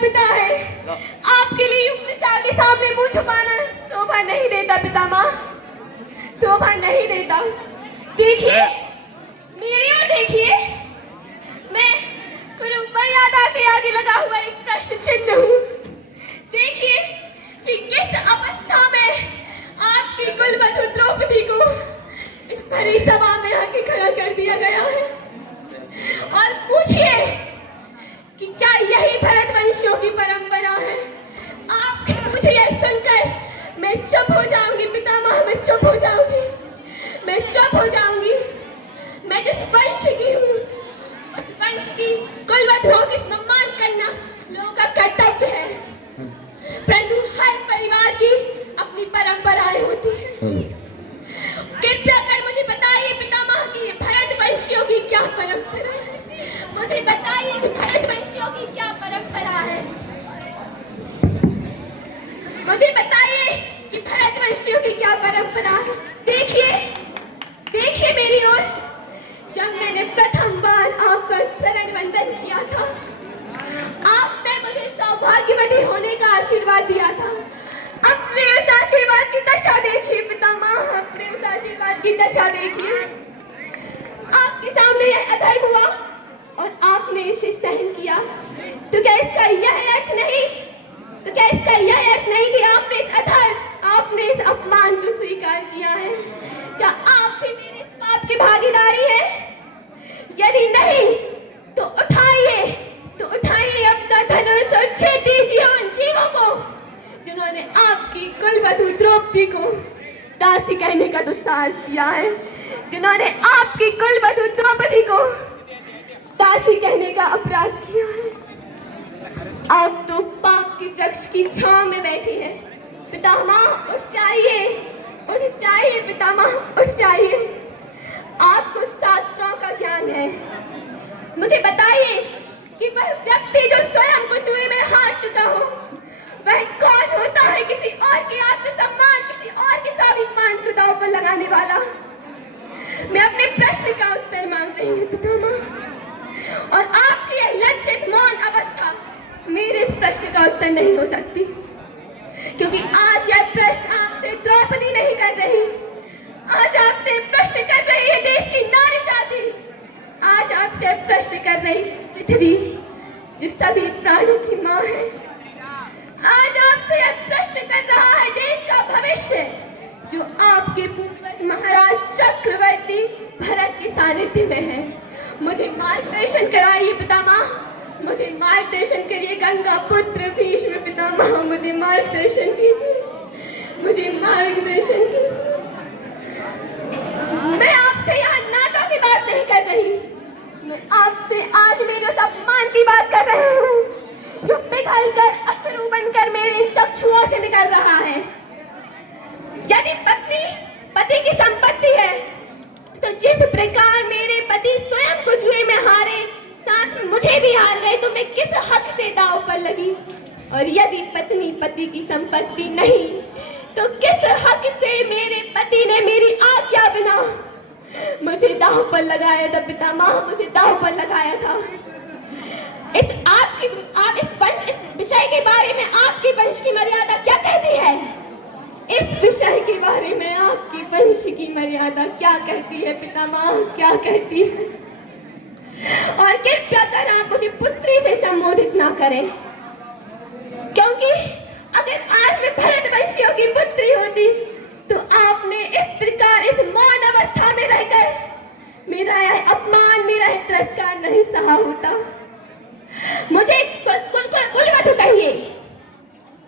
पिता है, आपके लिए युग प्रचार के सामने मुंह छुपाना शोभा नहीं देता पितामह, शोभा नहीं देता। देखिए मेरी ओर देखिए, मैं गुरु मर्यादा के आगे लगा हुआ एक प्रश्न चिन्ह हूँ। देखिए कि किस अवस्था में आपकी कुलवधु द्रौपदी को इस भरी सभा में आके खड़ा कर दिया गया है, और पूछिए कि क्या यही भरत वंशियों की परंपरा है। आपके मुझे यह सुनकर मैं चुप हो जाऊंगी पितामह, मैं चुप हो जाऊंगी, मैं चुप हो जाऊंगी। मैं जिस वंश की हूँ उस वंश की कुलवधुओं की सम्मान करना लोगों का कर्तव्य है, परंतु हर परिवार की अपनी परंपराएं होती हैं। कृपया कर मुझे बताइए पितामह कि भरत वंशियों की क्या परंपरा है, मुझे बताइए कि भरत वंशियों की क्या परंपरा है, मुझे बताइए कि भरत वंशियों की क्या परंपरा है। देखिए देखिए मेरी ओर, जब मैंने प्रथम बार आपका शरण वंदन किया था, आपने मुझे सौभाग्यवती होने का आशीर्वाद दिया था। अपने उस आशीर्वाद की दशा देखिए पितामह, अपने उस आशीर्वाद की दशा देखिए। आपके सामने यह अधर्म हुआ और आपने इसे सहन किया, तो क्या इसका यह अर्थ नहीं, तो क्या इसका यह अर्थ नहीं कि आपने इस अधर्म, आपने इस अपमान को स्वीकार किया है? क्या आप भी मेरे इस पाप की भागीदारी है? यदि नहीं तो उठाइए अपना धनुष और छेद दीजिए उन जीवों को जिन्होंने आपकी कुलवधु द्रौपदी को दासी कहने का दुस्साहस किया है, जिन्होंने आपकी कुलवधु द्रौपदी को दासी कहने का अपराध किया है। आप तो पाप की वृक्ष की छांव में बैठी है पितामह, उठ जाइए पितामह, उठ जाइए। आपको शास्त्रों का ज्ञान है, मुझे बताइए कि वह व्यक्ति जो स्वयं को जुए में हार चुका हो, वह कौन होता है किसी और के आत्मसम्मान, किसी और के स्वाभिमान को दांव पर लगाने वाला? मैं अपने प्रश्न का उत्तर मांग रही हूँ पितामह, और आपकी यह लज्जित मौन अवस्था मेरे इस प्रश्न का उत्तर नहीं हो सकती, क्योंकि आज यह प्रश्न आपसे द्रौपदी नहीं कर रही, आज आपसे प्रश्न कर रही है देश की नारी जाति, आज आपसे प्रश्न कर रही पृथ्वी जो सभी प्राणों की माँ है, आज आपसे यह प्रश्न कर रहा है देश का भविष्य जो आपके पूर्वज महाराज चक्रवर्ती भरत के सानिध्य में है। मुझे मार्गदर्शन कराइए पितामह, मुझे मार्गदर्शन करिए गंगा पुत्र भीष्म पितामह, मुझे मार्गदर्शन कीजिए, मुझे मार्गदर्शन कीजिए। मैं आपसे यहाँ नाटों की बात नहीं कर रही, मैं आपसे आज मेरे उस अपमान की बात कर रही हूँ जो पिघल कर अश्रु बनकर मेरे चक्षुओं से निकल रहा है। यदि पत्नी पति की संपत्ति है, तो जिस प्रकार मेरे पति स्वयं को जुए में हारे, साथ में मुझे भी हार गए, तो मैं किस हक से दांव पर लगी? और यदि पत्नी पति की संपत्ति नहीं, तो किस हक से मेरे पति ने मेरी आज्ञा बिना मुझे दांव पर लगाया था पितामह, मुझे दांव पर लगाया था। आप इस विषय के बारे में आपके वंश की मर्यादा क्या कहती है? इस विषय के बारे में आपकी वंश की मर्यादा क्या कहती है पितामह, क्या कहती है? और कृपया कर आप मुझे पुत्री से संबोधित ना करें, क्योंकि अगर आज मैं भरत वंशियों की पुत्री होती तो आपने इस प्रकार इस मौन अवस्था में रहकर मेरा यह अपमान, मेरा यह तिरस्कार नहीं सहा होता। मुझे कुलवधु कहिए,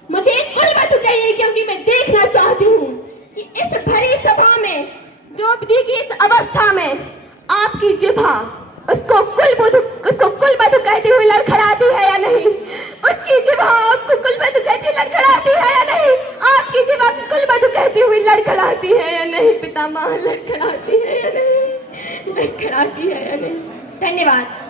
मुझे कुलवधु कहिए, क्योंकि मैं देखना चाहती हूँ कि इस भरी सभा में द्रौपदी की इस अवस्था में आपकी जिह्वा उसको कुलवधु कहती हुई लड़खड़ाती है या नहीं? उसकी जिह्वा आपको कुलवधु कहती लड़खड़ाती है या नहीं? आपकी जिह्वा कुलवधु कहती हुई लड़खड़ाती है या नहीं पितामह? लड़खड़ाती है या नहीं? लड़खड़ाती है या नहीं? धन्यवाद।